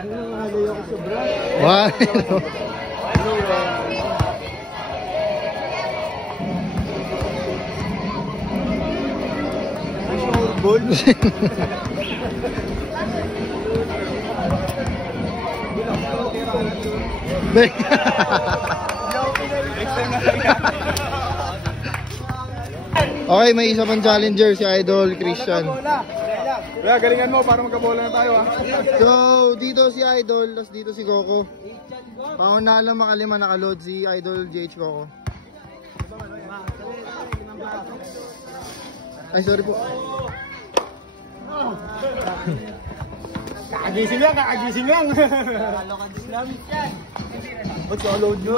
Why? Okay, may isa pang challenger, si Idol Christian. Kaya galingan mo para magkabola na tayo, ha. So, dito si Idol, tapos dito si Coco. Pauna lang makalima nakaload si Idol JH Coco. Ay, sorry po. Kakagising lang, kakagising lang. Kalokagising lang. Ba't ka-load nyo?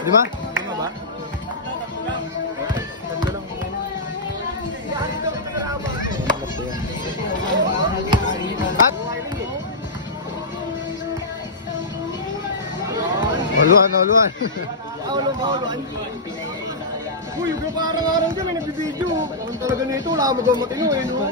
Di ba? Uluan. Uluan. Uy, yung parang-arang kami nagbibideo. Ang talaga nito, wala mo gawa matino eh, no?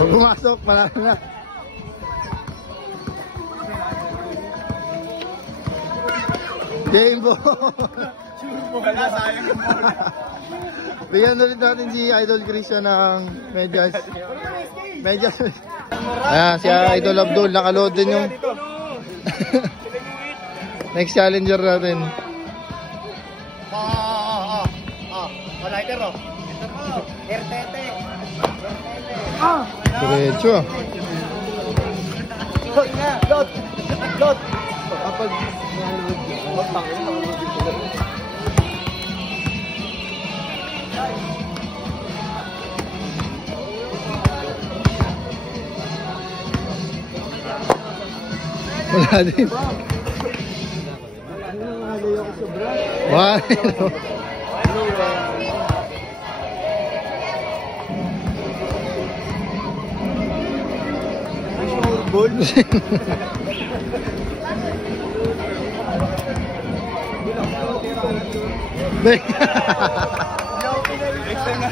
Pag pumasok, pala na. Game ball. Wala, sayang yung bola. Bigyan ulit natin si Idol Christian ng medyas. Ayan, si Idol Abdul, nakaload din yung next challenger natin. Lighter, oh. Ertete. Diretso. Lot. Kapag wala din. Why? Goal. Next time na